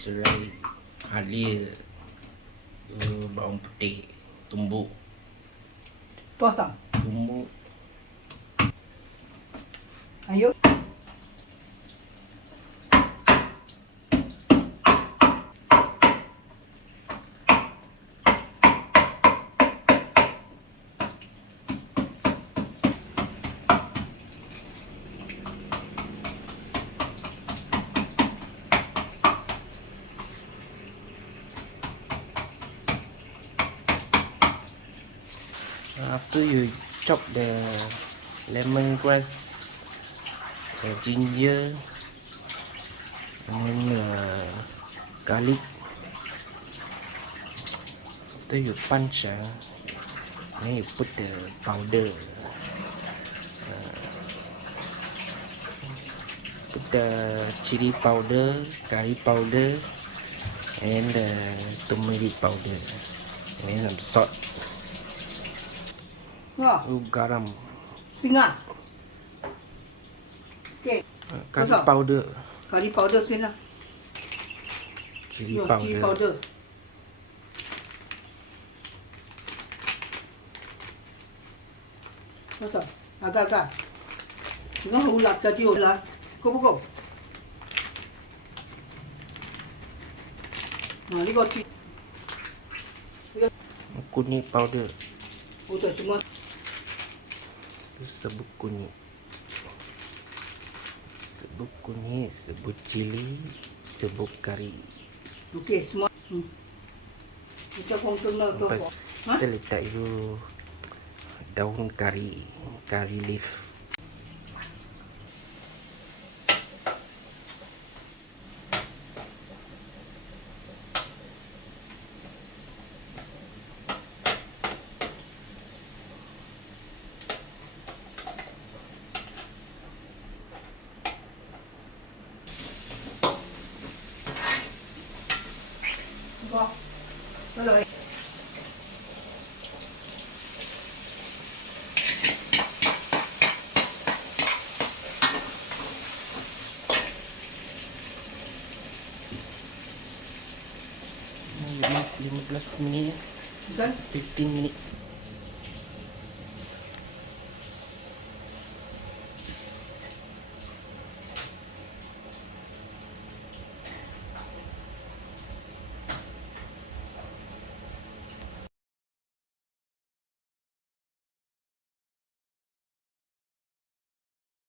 serai halia bawang putih, tumbuk. Tuasang. Tumbuk. Ayo. After you chop the lemongrass, the ginger, and then garlic. After you punch, then you put the powder. Put the chili powder, curry powder, and the turmeric powder, and some salt. Garam. Setengah. Okey. Curry powder. Curry powder sini lah. Chili Chili powder. powder. Masa? Agak-agak. Tengah ulat tadi ulat. Kau buka. Nah, ni kau cik. Kunyit powder. Udah semua. Serbuk kunyit. Serbuk kunyit, serbuk cili, serbuk kari. Okey, semua. Kita kongkong ke. Lepas kita letak dulu daun kari, kari leaf. Wah. Kalau 15 minit, kan? 15 minit.